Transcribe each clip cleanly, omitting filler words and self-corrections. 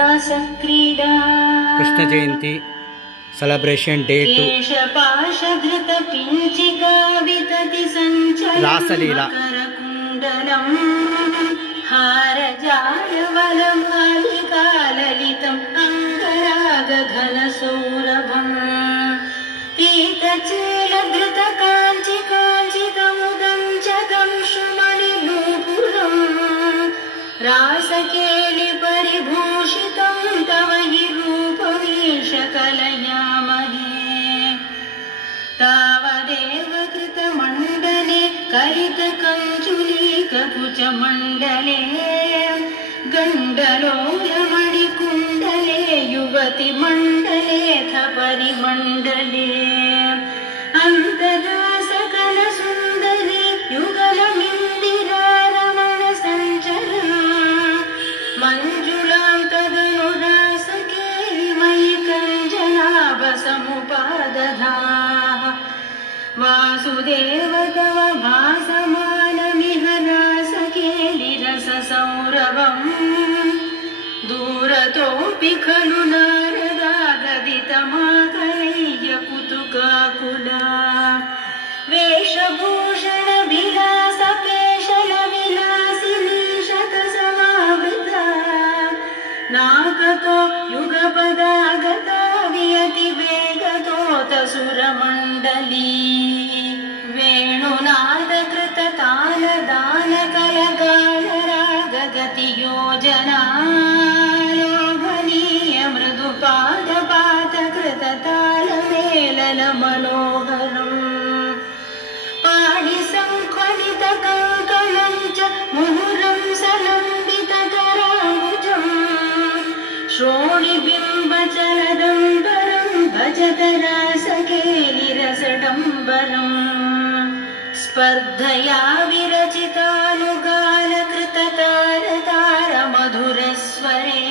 क्रीडा कृष्ण जयंती celebration day 2 रासलीला हारजालवलमालिकाललितम् अङ्गरागघनसौरभम् पीतचेलधृतकाञ्चिकाञ्चितमुदं शुमनिनूपुरम् रासकेलिपरिभूषितं तव हि रूपमीश कलयामहे तावदेव कृतमण्डले कलितकञ्चुलीककुचमण्डले गण्डलोलमणिकुण्डले युवतिमण्डलेऽथ परिमण्डले अन्तदासकलसुन्दरी युगलमिन्दिरारमणसञ्चरा मञ्जुलां तदनुरासकेलि मयि कञ्जनाभसमुपादधाः वासुदेव तव भासमानमिह रासकेलिरससौरभम् दूरतोऽपि खलु नारदागदितमाकलय्य कुतुकाकुला वेशभूषणविलासपेशलविलासिनी शतसमावृता नागतो युगपदागता वियतिवेगतोतसुरमण्डली वेणुनादकृततालदानकलगानरागगतियोजना लोभनीय मृदुपादपातकृततालमेलनमनोहरम् पाणिसङ्ख्वलितकङ्कणं च मुहुरं सलम्बितकराम्बुजम् श्रोणिबिम्बचलदम्बरं भजत रासकेलिरसडम्बरम् स्पर्धया विरचितानुगालकृततारतारमधुरस्वरे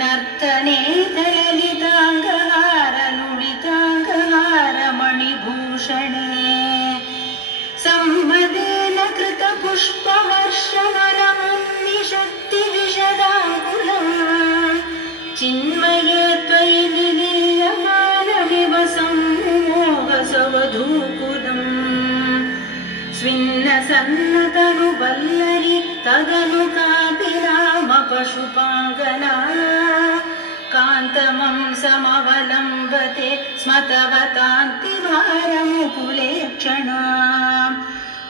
नर्तने ललिताङ्गहारनुलिताङ्गहारमणिभूषणे सम्मदेन कृतपुष्पवर्षमलमुन्निशक्तिविशदाङ्कुलम् चिन्मये त्वयि निलीयमानमिव सम्मोहसवधूकुलम् स्विन्नसन्नतनुवल्लरि तदनु कापिरामपशुपाङ्गना कान्तमं समवलम्बते स्मतवतान्तिभारमुकुले क्षणा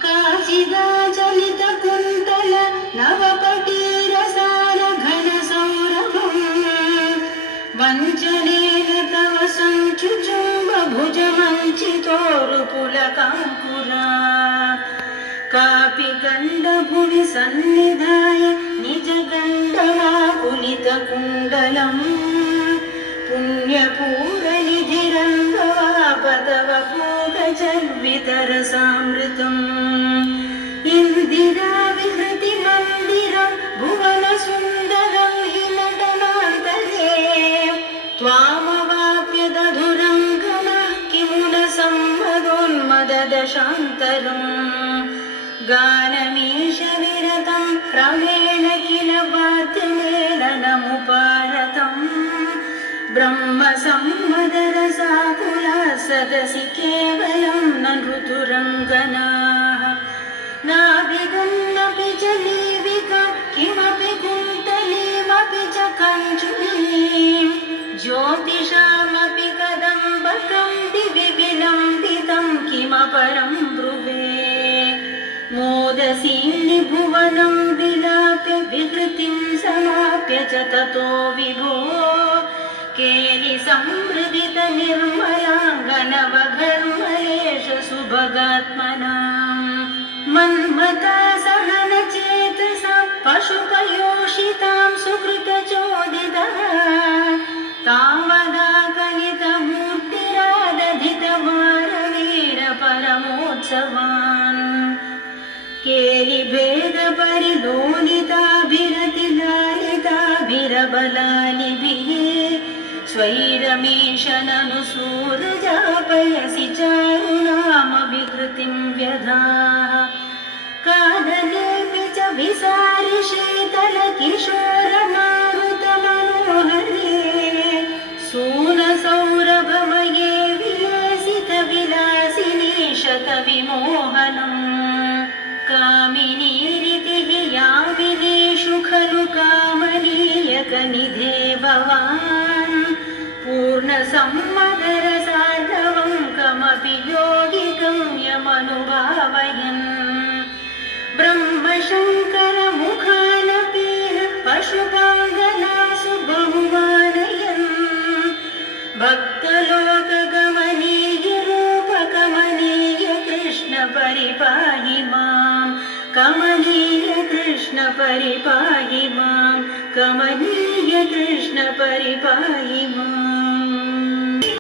काचिदाचलितकुन्तल नवपटीरसारघनसौरभम् वञ्चनेन तव सञ्चुचुम्बभुजमञ्चितोरुपुलकाङ्कुरा कापि गण्डभुवि सन्निधाय निजगण्डवाकुलितकुण्डलम् पुण्यपूरनिधिरङ्गवापतव पूगजल्वितरसामृतम् इन्दिराविहृतिमन्दिरं भुवनसुन्दरं हि नटनान्तरे त्वामवाप्य दधुरङ्गनः किमु न सम्मदोन्मददशान्तरम् गानमीश विरतं क्रमेण किल वाद्यमेलनमुपारतम् ब्रह्म सम्मदरसाकुला सदसि केवलं न ऋतुरङ्गनाः नाभिगन्नपि च लीविकां किमपि कुन्तलीमपि च कञ्चुलीं ज्योतिषामपि कदम्बकं दिवि विलम्बितं किमपरं ब्रुवे मोदसीनि भुवनं विलाप्य विहृतिं समाप्य च ततो विभो केलि संहृदित निर्मलाङ्गनवघर्मलेश सुभगात्मनाम् मन्मथा सहनचेतसा पशुपयोषितां सुकृतचोदितः तावदाकलितमूर्तिरादधितवारवीरपरमोत्सवान् केलिभेदपरिलोलिताभिरतिलालिताभिरबलालिभिः स्वैरमीशननुसूरजापयसि चारुणामविकृतिं व्यधाः काननेऽपि च विसारि शीतलकिशोरनारुतमा सम्मदरसार्णवं कमपि योगिकं यमनुभावयन् ब्रह्मशङ्करमुखानपीह पशुपाङ्गनासु बहुमानयन् भक्तलोकगमनीय रूपकमनीय कृष्ण परिपाहि मां कमनीय कृष्ण परिपाहि मां कमनीय